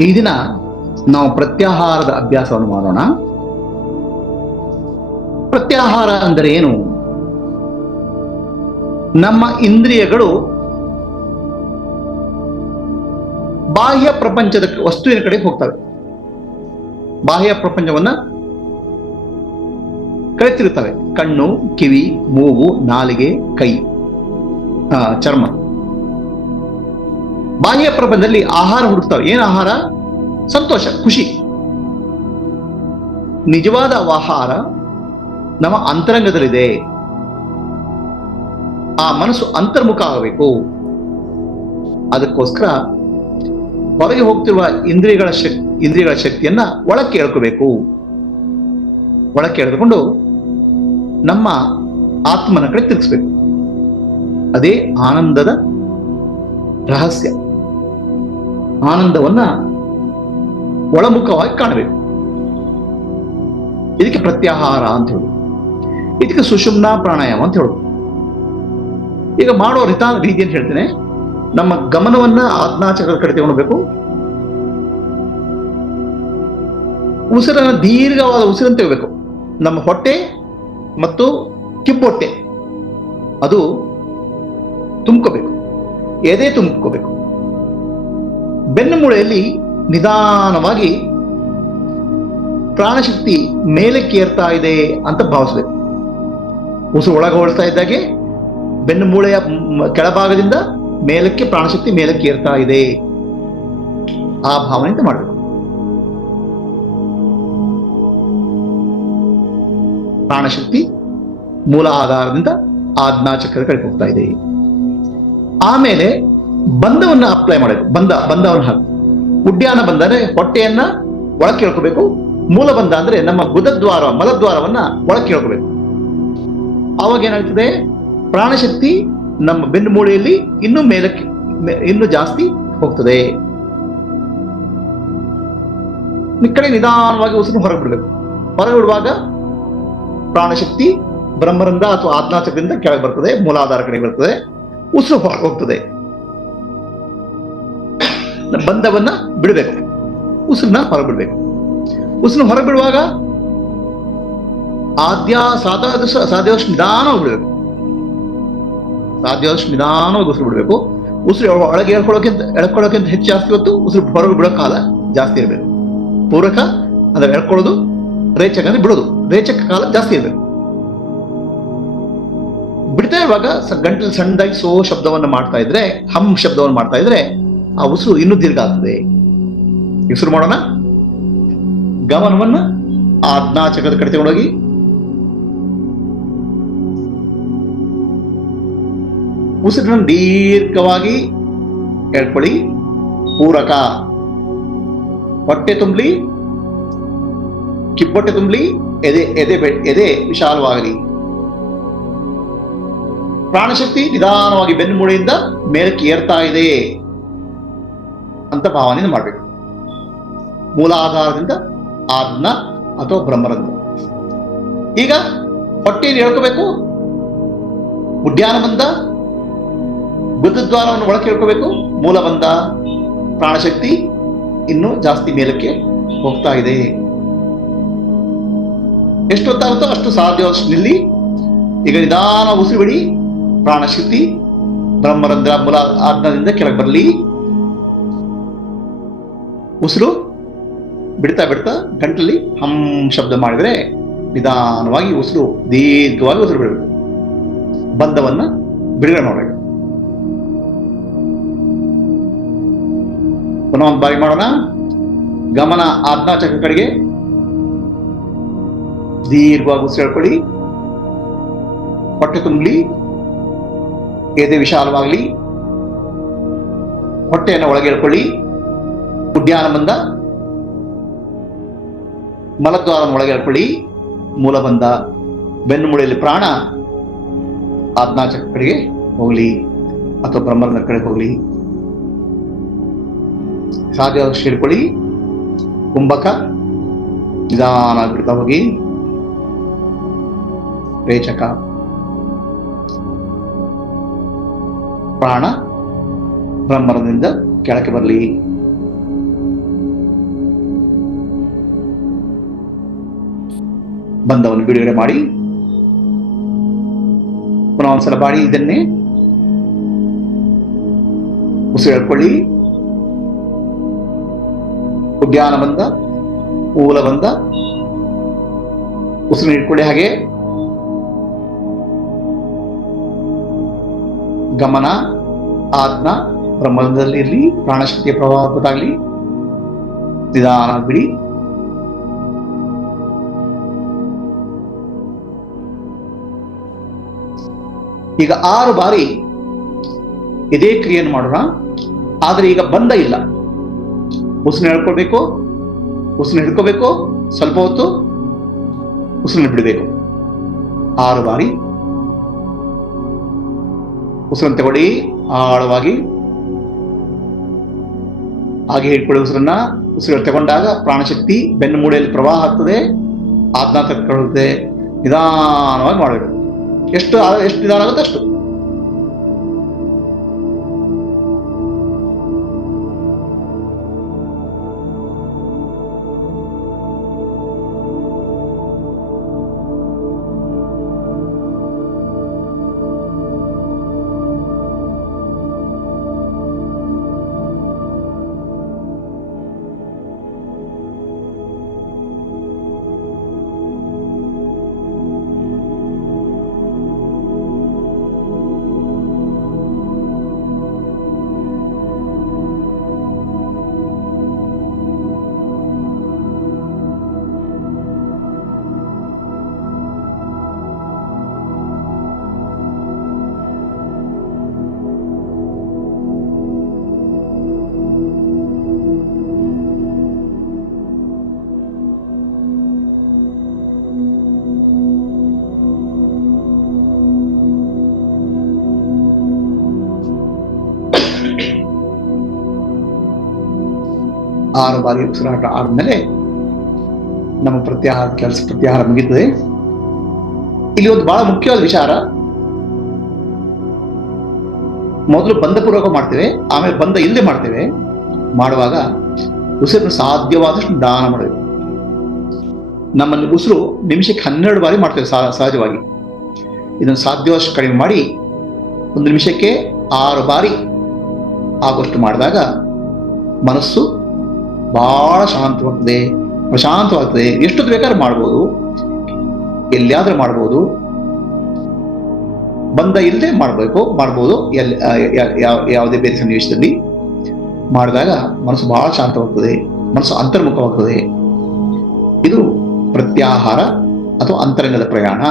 ಈ ದಿನ ನಾವು ಪ್ರತ್ಯಾಹಾರದ ಅಭ್ಯಾಸವನ್ನು ಮಾಡೋಣ. ಪ್ರತ್ಯಾಹಾರ ಅಂದರೆ ಏನು? ನಮ್ಮ ಇಂದ್ರಿಯಗಳು ಬಾಹ್ಯ ಪ್ರಪಂಚದ ವಸ್ತುವಿನ ಕಡೆ ಹೋಗ್ತವೆ. ಬಾಹ್ಯ ಪ್ರಪಂಚವನ್ನ ಕಳೆತಿರುತ್ತವೆ. ಕಣ್ಣು, ಕಿವಿ, ಮೂಗು, ನಾಲಿಗೆ, ಕೈ, ಚರ್ಮ. ಬಾಹ್ಯ ಪ್ರಪಂಚದಲ್ಲಿ ಆಹಾರ ಹುಡುಕ್ತವೆ. ಏನು ಆಹಾರ? ಸಂತೋಷ, ಖುಷಿ. ನಿಜವಾದ ಆಹಾರ ನಮ್ಮ ಅಂತರಂಗದಲ್ಲಿದೆ. ಆ ಮನಸ್ಸು ಅಂತರ್ಮುಖ ಆಗಬೇಕು. ಅದಕ್ಕೋಸ್ಕರ ಹೊರಗೆ ಹೋಗ್ತಿರುವ ಇಂದ್ರಿಯಗಳ ಶಕ್ತಿಯನ್ನ ಒಳಕ್ಕೆ ಎಳ್ಕೋಬೇಕು. ಒಳಕ್ಕೆ ಎಳೆದುಕೊಂಡು ನಮ್ಮ ಆತ್ಮನ ಕಡೆ ತಿರುಗಿಸ್ಬೇಕು. ಅದೇ ಆನಂದದ ರಹಸ್ಯ. ಆನಂದವನ್ನ ಒಳಮುಖವಾಗಿ ಕಾಣಬೇಕು. ಇದಕ್ಕೆ ಪ್ರತ್ಯಾಹಾರ ಅಂತ ಹೇಳುದು. ಇದಕ್ಕೆ ಸುಷುಮ್ನಾ ಪ್ರಾಣಾಯಾಮ ಅಂತ ಹೇಳುದು. ಈಗ ಮಾಡೋ ರೀತಿ ಅಂತ ಹೇಳ್ತೇನೆ. ನಮ್ಮ ಗಮನವನ್ನ ಆಜ್ಞಾಚಕ್ರದ ಕಡೆ ತಗೊಳ್ಬೇಕು. ಉಸಿರನ್ನ ದೀರ್ಘವಾದ ಉಸಿರನ್ನು ತೆಗಬೇಕು. ನಮ್ಮ ಹೊಟ್ಟೆ ಮತ್ತು ಕಿಬ್ಬೊಟ್ಟೆ ಅದು ತುಂಬ್ಕೋಬೇಕು. ಎದೆ ತುಂಬ್ಕೋಬೇಕು. ಬೆನ್ನು ಮೂಳೆಯಲ್ಲಿ ನಿಧಾನವಾಗಿ ಪ್ರಾಣಶಕ್ತಿ ಮೇಲಕ್ಕೆ ಏರ್ತಾ ಇದೆ ಅಂತ ಭಾವಿಸ್ಬೇಕು. ಉಸಿರು ಒಳಗೆ ಹೊಳ್ತಾ ಇದ್ದಾಗೆ ಬೆನ್ನು ಮೂಳೆಯ ಕೆಳಭಾಗದಿಂದ ಮೇಲಕ್ಕೆ ಪ್ರಾಣಶಕ್ತಿ ಮೇಲಕ್ಕೆ ಏರ್ತಾ ಇದೆ. ಆ ಭಾವನೆಯಿಂದ ಮಾಡಬೇಕು. ಪ್ರಾಣಶಕ್ತಿ ಮೂಲ ಆಧಾರದಿಂದ ಆಜ್ಞಾಚಕ್ರದ ಕಡೆ ಹೋಗ್ತಾ ಇದೆ. ಆಮೇಲೆ ಬಂಧವನ್ನ ಅಪ್ಲೈ ಮಾಡಬೇಕು. ಬಂಧವನ್ನು ಹಾಕಿ ಉಡ್ಯಾನ ಬಂಧ ಅಂದ್ರೆ ಹೊಟ್ಟೆಯನ್ನ ಒಳಕ್ಕೆ ಹೇಳ್ಕೋಬೇಕು. ಮೂಲ ಬಂಧ ಅಂದ್ರೆ ನಮ್ಮ ಗುದದ್ವಾರ ಮಲದ್ವಾರವನ್ನ ಒಳಕ್ಕೆ ಹೇಳ್ಕೋಬೇಕು. ಆವಾಗ ಏನಾಗ್ತದೆ? ಪ್ರಾಣಶಕ್ತಿ ನಮ್ಮ ಬೆನ್ನು ಮೂಳೆಯಲ್ಲಿ ಇನ್ನೂ ಮೇಲಕ್ಕೆ ಇನ್ನೂ ಜಾಸ್ತಿ ಹೋಗ್ತದೆ. ಈ ಕಡೆ ನಿಧಾನವಾಗಿ ಉಸಿರು ಹೊರಗೆ ಬಿಡಬೇಕು. ಹೊರಗೆ ಬಿಡುವಾಗ ಪ್ರಾಣಶಕ್ತಿ ಬ್ರಹ್ಮರಂಧ್ರ ಅಥವಾ ಆಜ್ಞಾಚಕ್ರದಿಂದ ಕೆಳಗೆ ಬರ್ತದೆ, ಮೂಲಾಧಾರ ಕಡೆ ಬರ್ತದೆ, ಉಸಿರು ಹೊರಗೆ ಹೋಗ್ತದೆ. ಬಂಧವನ್ನ ಬಿಡಬೇಕು. ಉಸಿರನ್ನ ಹೊರಗೆ ಬಿಡಬೇಕು. ಉಸಿರು ಹೊರಗೆ ಬಿಡುವಾಗ ಸಾಧ್ಯದಷ್ಟು ನಿಧಾನವಾಗಿ ಬಿಡಬೇಕು. ಸಾಧ್ಯದಷ್ಟು ನಿಧಾನವಾಗಿ ಉಸಿರು ಬಿಡಬೇಕು. ಉಸಿರು ಒಳಗೆ ಎಳ್ಕೊಳ್ಳೋಕ್ಕಿಂತ ಹೆಚ್ಚು ಜಾಸ್ತಿ ಹೊತ್ತು ಉಸಿರು ಹೊರಗೆ ಬಿಡೋ ಕಾಲ ಜಾಸ್ತಿ ಇರಬೇಕು. ಪೂರಕ ಅಂದ್ರೆ ಎಳ್ಕೊಳ್ಳೋದು, ರೇಚಕ ಅಂದ್ರೆ ಬಿಡೋದು, ರೇಚಕ ಕಾಲ ಜಾಸ್ತಿ ಇರಬೇಕು. ಬಿಡ್ತಾ ಇರುವಾಗ ಗಂಟಲು ಸಣ್ಣದಾಗಿ ಸೋ ಶಬ್ದವನ್ನು ಮಾಡ್ತಾ ಇದ್ರೆ, ಹಮ್ ಶಬ್ದವನ್ನು ಮಾಡ್ತಾ ಇದ್ರೆ ಆ ಉಸಿರು ಇನ್ನೂ ದೀರ್ಘ ಆಗ್ತದೆ. ಉಸಿರು ಮಾಡೋಣ. ಗಮನವನ್ನ ಆಜ್ಞಾಚಕ್ರದ ಕಡೆ ತಗೊಂಡೋಗಿ ಉಸಿರನ್ನು ದೀರ್ಘವಾಗಿ ಎಳ್ಕೊಳ್ಳಿ. ಪೂರಕ. ಹೊಟ್ಟೆ ತುಂಬಲಿ, ಕಿಬ್ಬೊಟ್ಟೆ ತುಂಬಲಿ, ಎದೆ ವಿಶಾಲವಾಗಲಿ. ಪ್ರಾಣಶಕ್ತಿ ನಿಧಾನವಾಗಿ ಬೆನ್ನು ಮೂಳೆಯಿಂದ ಮೇಲಕ್ಕೆ ಏರ್ತಾ ಇದೆ ಅಂತ ಭಾವನೆಯನ್ನು ಮಾಡಬೇಕು. ಮೂಲಾಧಾರದಿಂದ ಆಜ್ಞಾ ಅಥವಾ ಬ್ರಹ್ಮರಂಧ್ರ. ಈಗ ಹೊಟ್ಟೆಯಲ್ಲಿ ಹೇಳ್ಕೋಬೇಕು. ಉಡ್ಯಾನ ಬಂಧ, ಗುದದ್ವಾರವನ್ನು ಒಳಕ್ಕೆ ಹೇಳ್ಕೋಬೇಕು. ಮೂಲ ಬಂಧ, ಪ್ರಾಣಶಕ್ತಿ ಇನ್ನೂ ಜಾಸ್ತಿ ಮೇಲಕ್ಕೆ ಹೋಗ್ತಾ ಇದೆ. ಎಷ್ಟು ಹೊತ್ತಾಗುತ್ತೋ ಅಷ್ಟು ಸಾಧ್ಯವಷ್ಟು ನಿಲ್ಲಿ. ಈಗ ನಿಧಾನ ಉಸಿರು ಬಿಡಿ. ಪ್ರಾಣಶಕ್ತಿ ಬ್ರಹ್ಮರಂಧ್ರ ಮೂಲ ಆಜ್ಞಾದಿಂದ ಕೆಳಗೆ ಬರಲಿ. ಉಸಿರು ಬಿಡ್ತಾ ಬಿಡ್ತಾ ಗಂಟಲಲ್ಲಿ ಹಮ್ ಶಬ್ದ ಮಾಡಿದ್ರೆ ನಿಧಾನವಾಗಿ ಉಸಿರು ದೀರ್ಘವಾಗಿ ಉಸಿರು ಬಿಡಬೇಕು. ಬಂಧವನ್ನ ಬಿಡುಗಡೆ ಮಾಡಬೇಕು. ಪುನಃ ಒಂದು ಬಾರಿ ಮಾಡೋಣ. ಗಮನ ಆಜ್ಞಾಚಕ್ರ ಕಡೆಗೆ ದೀರ್ಘವಾಗಿ ಉಸಿರು ಹೇಳ್ಕೊಳ್ಳಿ. ಹೊಟ್ಟೆ ತುಂಬಲಿ, ಎದೆ ವಿಶಾಲವಾಗಲಿ. ಹೊಟ್ಟೆಯನ್ನು ಒಳಗೆ ಹೇಳ್ಕೊಳ್ಳಿ. ಉಡ್ಯಾನ ಬಂಧ, ಮಲದ್ವಾರವನ್ನು ಒಳಗೆ ಹೇಳ್ಕೊಳ್ಳಿ. ಮೂಲ ಬಂಧ, ಬೆನ್ನು ಮೂಳೆಯಲ್ಲಿ ಪ್ರಾಣ ಆಜ್ಞಾಚಕ್ರ ಕಡೆಗೆ ಹೋಗ್ಲಿ ಅಥವಾ ಬ್ರಹ್ಮರಂಧ್ರ ಕಡೆಗೆ ಹೋಗ್ಲಿ. ಸಾಧ್ಯವಾದಷ್ಟು ಹೇಳ್ಕೊಳ್ಳಿ. ಕುಂಭಕ ನಿಧಾನ ಬಿಡ್ತಾ ಹೋಗಿ. ರೇಚಕ, ಪ್ರಾಣ ಬ್ರಹ್ಮರಂಧ್ರದಿಂದ ಕೆಳಕ್ಕೆ ಬರಲಿ. ಬಂಧವನ್ನು ಬಿಡುಗಡೆ ಮಾಡಿ ಪುನಃ ಒಂದ್ಸಲ ಬಾಡಿ ಇದನ್ನೇ ಉಸಿರು ಹೇಳ್ಕೊಳ್ಳಿ. ಉದ್ಯಾನ ಬಂಧ, ಮೂಲ ಬಂಧ, ಉಸಿರು ಇಟ್ಕೊಳ್ಳಿ. ಹಾಗೆ ಗಮನ ಆತ್ಮ ಬ್ರಹ್ಮದಲ್ಲಿ ಇರಲಿ, ಪ್ರಾಣಶಕ್ತಿಯ ಪ್ರವಾಹ ಗೊತ್ತಾಗ್ಲಿ. ನಿಧಾನ ಬಿಡಿ. ಈಗ 6 ಬಾರಿ ಇದೇ ಕ್ರಿಯೆಯನ್ನು ಮಾಡೋಣ. ಆದ್ರೆ ಈಗ ಬಂಧ ಇಲ್ಲ. ಉಸಿರು ಹೇಳ್ಕೊಳ್ಬೇಕು, ಉಸಿರು ಹಿಡ್ಕೋಬೇಕು, ಸ್ವಲ್ಪ ಹೊತ್ತು ಉಸಿರನ್ನು ಬಿಡಬೇಕು. 6 ಬಾರಿ ಉಸಿರನ್ನು ತಗೊಳ್ಳಿ ಆಳವಾಗಿ. ಹಾಗೆ ಹಿಡ್ಕೊಳ್ಳಿ ಉಸಿರನ್ನ. ಉಸಿರು ತಗೊಂಡಾಗ ಪ್ರಾಣಶಕ್ತಿ ಬೆನ್ನು ಮೂಳೆಯಲ್ಲಿ ಪ್ರವಾಹ ಆಗ್ತದೆ, ಆಜ್ಞಾ ತಗೊಳ್ಳುತ್ತೆ. ನಿಧಾನವಾಗಿ ಮಾಡಬೇಕು. ಎಷ್ಟು ನಿಧಾನ ಆಗುತ್ತೆ ಅಷ್ಟು. ಆರು ಬಾರಿ ಉಸಿರಾಟ ಆದ್ಮೇಲೆ ನಮ್ಮ ಪ್ರತ್ಯಾಹಾರ ಮುಗಿತದೆ. ಇಲ್ಲಿ ಒಂದು ಬಹಳ ಮುಖ್ಯವಾದ ವಿಚಾರ. ಮೊದಲು ಬಂಧಪೂರ್ವಕ ಮಾಡ್ತೇವೆ, ಆಮೇಲೆ ಬಂಧ ಇಲ್ಲದೆ ಮಾಡ್ತೇವೆ. ಮಾಡುವಾಗ ಉಸಿರನ್ನು ಸಾಧ್ಯವಾದಷ್ಟು ದಾನ ಮಾಡಬೇಕು. ನಮ್ಮಲ್ಲಿ ಉಸಿರು ನಿಮಿಷಕ್ಕೆ 12 ಬಾರಿ ಮಾಡ್ತೇವೆ ಸಹಜವಾಗಿ. ಇದನ್ನು ಸಾಧ್ಯವಾದಷ್ಟು ಕಡಿಮೆ ಮಾಡಿ 1 ನಿಮಿಷಕ್ಕೆ 6 ಬಾರಿ ಆಗುವಷ್ಟು ಮಾಡಿದಾಗ ಮನಸ್ಸು ಬಹಳ ಶಾಂತವಾಗ್ತದೆ, ಪ್ರಶಾಂತವಾಗ್ತದೆ. ಎಷ್ಟೊತ್ತು ಬೇಕಾದ್ರೂ ಮಾಡ್ಬೋದು, ಎಲ್ಲಿಯಾದ್ರೂ ಮಾಡ್ಬೋದು. ಬಂಧ ಇಲ್ಲದೆ ಮಾಡ್ಬೋದು ಯಾವುದೇ ಬೇರೆ ಸನ್ನಿವೇಶದಲ್ಲಿ ಮಾಡಿದಾಗ ಮನಸ್ಸು ಬಹಳ ಶಾಂತವಾಗ್ತದೆ, ಮನಸ್ಸು ಅಂತರ್ಮುಖವಾಗ್ತದೆ. ಇದು ಪ್ರತ್ಯಾಹಾರ ಅಥವಾ ಅಂತರಂಗದ ಪ್ರಯಾಣ.